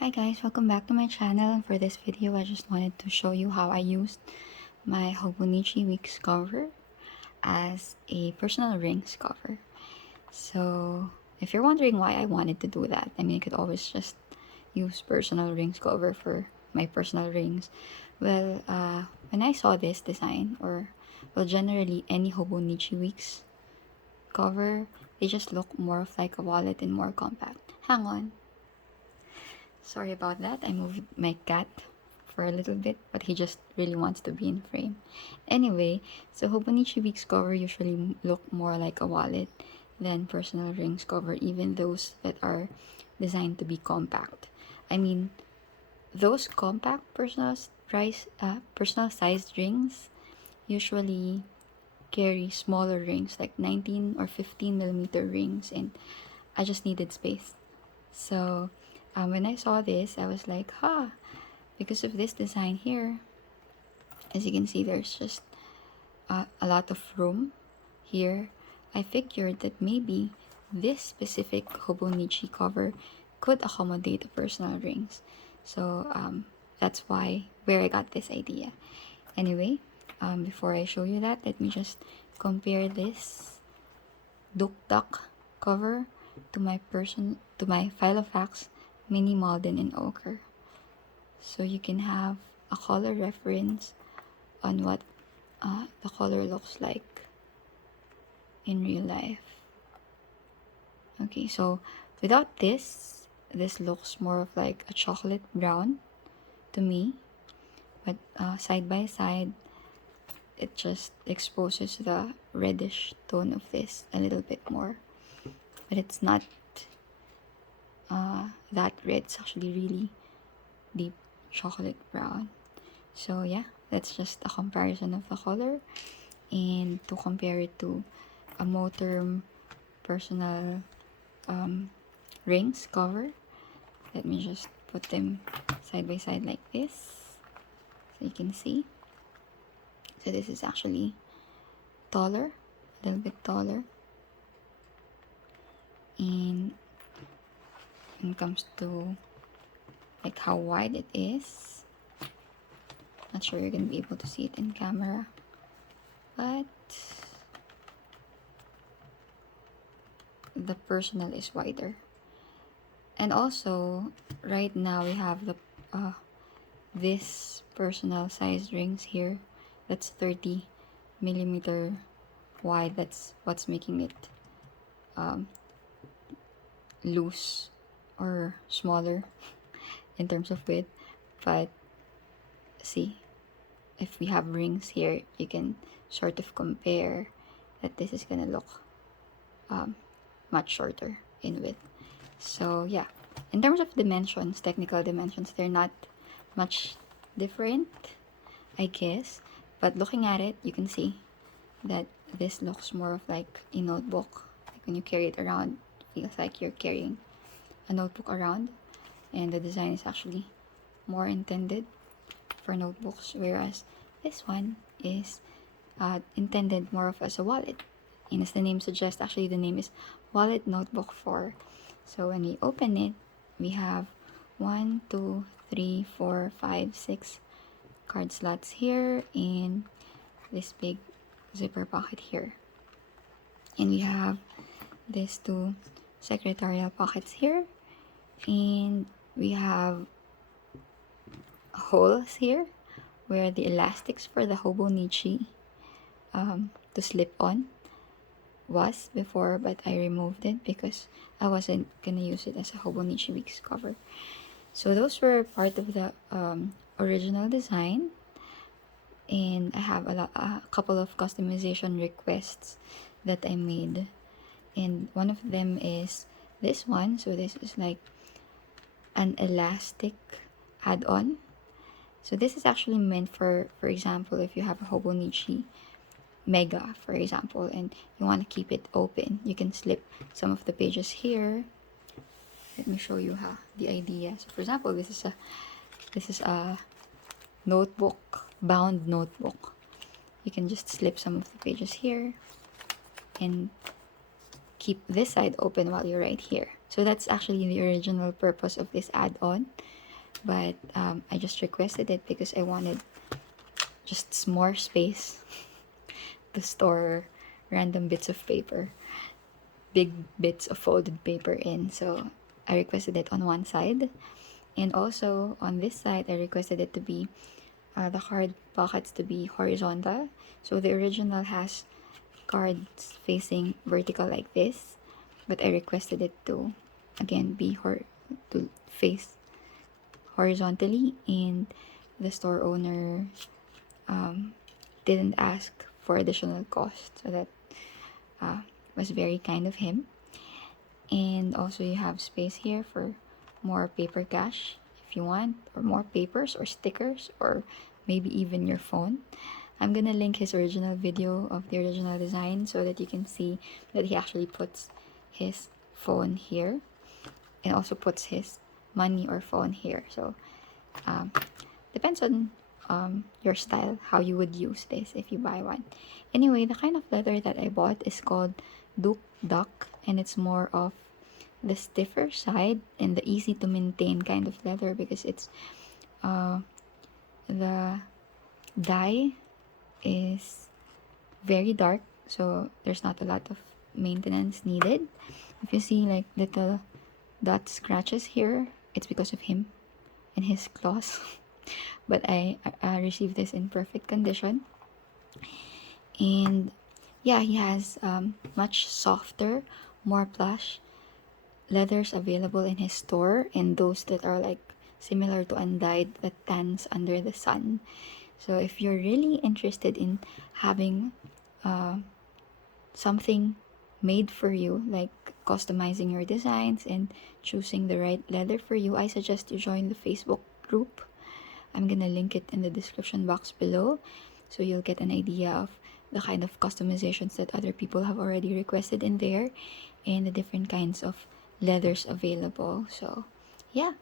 Hi guys, welcome back to my channel, and for this video I just wanted to show you how I used my Hobonichi Weeks cover as a personal rings cover. So if you're wondering why I wanted to do that, I could always just use personal rings cover for my personal rings. When I saw this design, generally any Hobonichi Weeks cover, they just look more of like a wallet and more compact. Hang on. Sorry about that. I moved my cat for a little bit, but he just really wants to be in frame. Anyway, so Hobonichi Weeks cover usually look more like a wallet than personal rings cover, even those that are designed to be compact. I mean, those compact personal sized rings usually carry smaller rings like 19 or 15 millimeter rings, and I just needed space. So when I saw this, I was like, because of this design here, as you can see, there's just a lot of room here. I figured that maybe this specific Hobonichi cover could accommodate the personal rings. So that's where I got this idea. Anyway, before I show you that, let me just compare this Duck cover to my Filofax Mini Malden in ochre, so you can have a color reference on what the color looks like in real life. Okay, so without this looks more of like a chocolate brown to me, but side by side it just exposes the reddish tone of this a little bit more, but it's not that red. It's actually really deep chocolate brown. So yeah, that's just a comparison of the color, and to compare it to a Moterm personal rings cover, let me just put them side by side like this so you can see. So this is actually taller, a little bit taller, and when it comes to like how wide it is, not sure you're gonna be able to see it in camera, but the personal is wider. And also right now we have the this personal size rings here that's 30 millimeter wide. That's what's making it loose or smaller in terms of width. But see, if we have rings here, you can sort of compare that this is gonna look much shorter in width. So yeah, in terms of dimensions, technical dimensions, they're not much different, I guess, but looking at it, you can see that this looks more of like a notebook. Like when you carry it around, it feels like you're carrying a notebook around, and the design is actually more intended for notebooks, whereas this one is intended more of as a wallet. And as the name suggests, actually the name is Wallet Notebook 4. So when we open it, we have 1, 2, 3, 4, 5, 6 card slots here, and this big zipper pocket here. And we have these two secretarial pockets here, and we have holes here where the elastics for the Hobonichi to slip on was before, but I removed it because I wasn't gonna use it as a Hobonichi Weeks cover. So those were part of the original design, and I have a couple of customization requests that I made, and one of them is this one. So this is like an elastic add-on. So this is actually meant for example, if you have a Hobonichi Mega, for example, and you want to keep it open, you can slip some of the pages here. Let me show you the idea. So for example, this is a notebook, bound notebook. You can just slip some of the pages here and keep this side open while you write here. So that's actually the original purpose of this add-on, but I just requested it because I wanted just more space to store random bits of paper, big bits of folded paper in. So I requested it on one side, and also on this side I requested it to be the card pockets to be horizontal. So the original has cards facing vertical like this, but I requested it to again be to face horizontally, and the store owner didn't ask for additional cost, so that was very kind of him. And also you have space here for more paper cash if you want, or more papers or stickers, or maybe even your phone. I'm gonna link his original video of the original design so that you can see that he actually puts his phone here and also puts his money or phone here. So depends on your style, how you would use this if you buy one. Anyway, the kind of leather that I bought is called Duck, and it's more of the stiffer side and the easy to maintain kind of leather, because it's the dye is very dark, so there's not a lot of maintenance needed. If you see like little dot scratches here, it's because of him and his claws. But I received this in perfect condition, and yeah, he has much softer, more plush leathers available in his store, and those that are like similar to undyed that tans under the sun. So if you're really interested in having something made for you, like customizing your designs and choosing the right leather for you, I suggest you join the Facebook group. I'm gonna link it in the description box below, so you'll get an idea of the kind of customizations that other people have already requested in there, and the different kinds of leathers available. So yeah,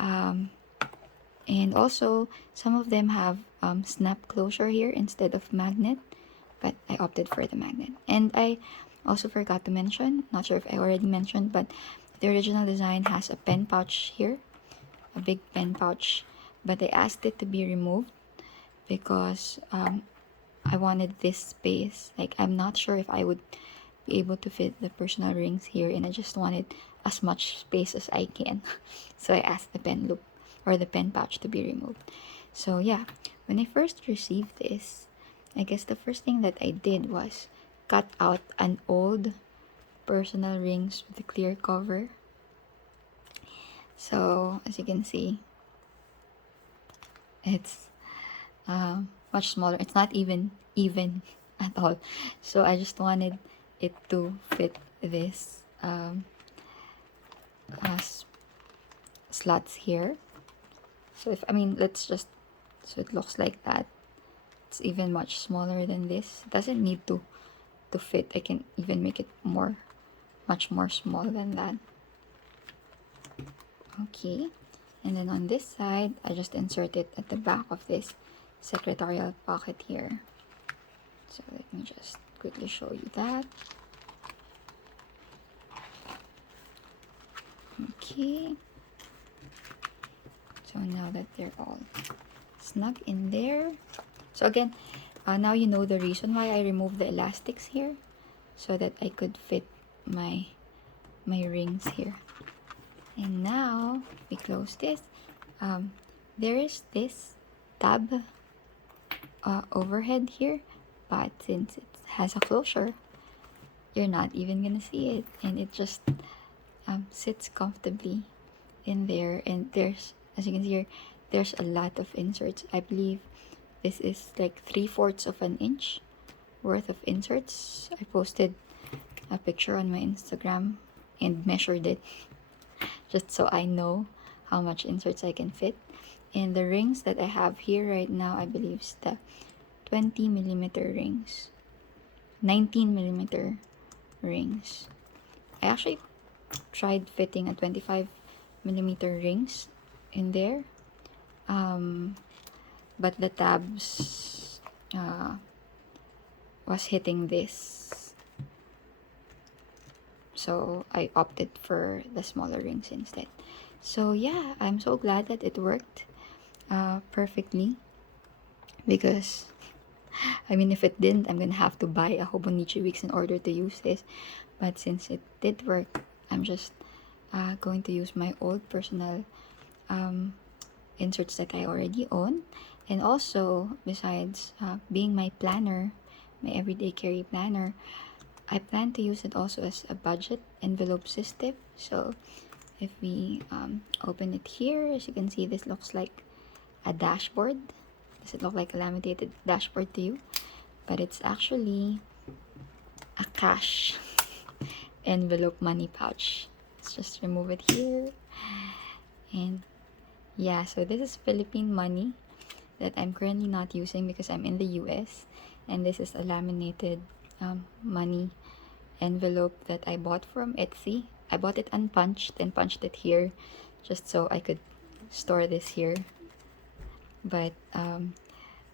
and also some of them have snap closure here instead of magnet, but I opted for the magnet. And I also forgot to mention, not sure if I already mentioned, but the original design has a pen pouch here, a big pen pouch, but I asked it to be removed because I wanted this space. Like, I'm not sure if I would be able to fit the personal rings here, and I just wanted as much space as I can. So I asked the pen loop or the pen pouch to be removed. So yeah, when I first received this, I guess the first thing that I did was cut out an old personal rings with a clear cover. So as you can see, it's much smaller. It's not even at all. So I just wanted it to fit this slots here. So if, I mean, let's just, so it looks like that. It's even much smaller than this. It doesn't need to fit. I can even make it much more small than that. Okay, and then on this side, I just insert it at the back of this secretarial pocket here. So let me just quickly show you that. Okay, so now that they're all snug in there, so again, now you know the reason why I removed the elastics here, so that I could fit my rings here. And now we close this. There is this tab overhead here, but since it has a closure, you're not even gonna see it, and it just sits comfortably in there. And there's, as you can see here, there's a lot of inserts. I believe this is like 3/4 of an inch worth of inserts. I posted a picture on my Instagram and measured it just so I know how much inserts I can fit. And the rings that I have here right now, I believe is the 20mm rings, 19mm rings. I actually tried fitting a 25mm rings in there, but the tabs was hitting this. so I opted for the smaller rings instead. So yeah, I'm so glad that it worked perfectly, because I mean, if it didn't, I'm gonna have to buy a Hobonichi Wix in order to use this. But since it did work, I'm just going to use my old personal inserts that I already own. And also, besides being my planner, my everyday carry planner, I plan to use it also as a budget envelope system. So if we open it here, as you can see, this looks like a dashboard. Does it look like a laminated dashboard to you? But it's actually a cash envelope money pouch. Let's just remove it here. And yeah, so this is Philippine money that I'm currently not using because I'm in the US. And this is a laminated money envelope that I bought from Etsy. I bought it unpunched and punched it here just so I could store this here. But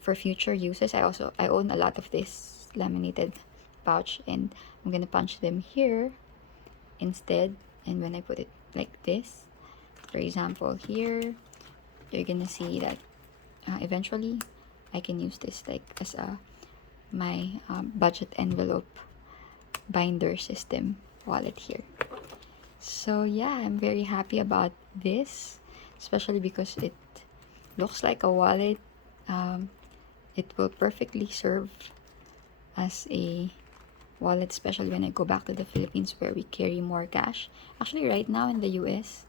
for future uses, I own a lot of this laminated pouch, and I'm gonna punch them here instead. And when I put it like this, for example here, you're gonna see that eventually I can use this like as my budget envelope binder system wallet here. So yeah, I'm very happy about this, especially because it looks like a wallet. It will perfectly serve as a wallet, especially when I go back to the Philippines where we carry more cash. Actually, right now in the US,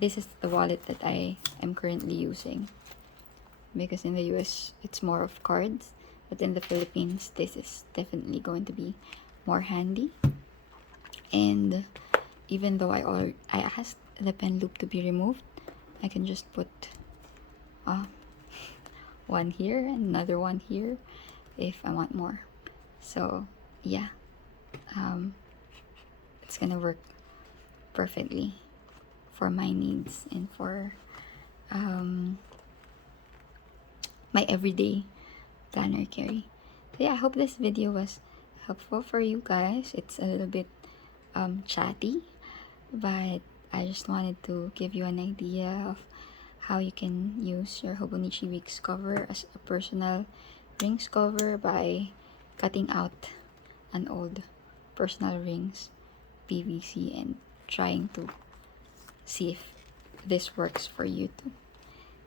this is the wallet that I am currently using, because in the US it's more of cards, but in the Philippines this is definitely going to be more handy. And even though I asked the pen loop to be removed, I can just put one here and another one here if I want more. So yeah, it's gonna work perfectly for my needs and for my everyday planner carry. So yeah, I hope this video was helpful for you guys. It's a little bit chatty, but I just wanted to give you an idea of how you can use your Hobonichi Wix cover as a personal rings cover by cutting out an old personal rings PVC and trying to see if this works for you too.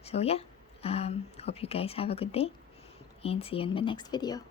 So yeah, hope you guys have a good day and see you in my next video.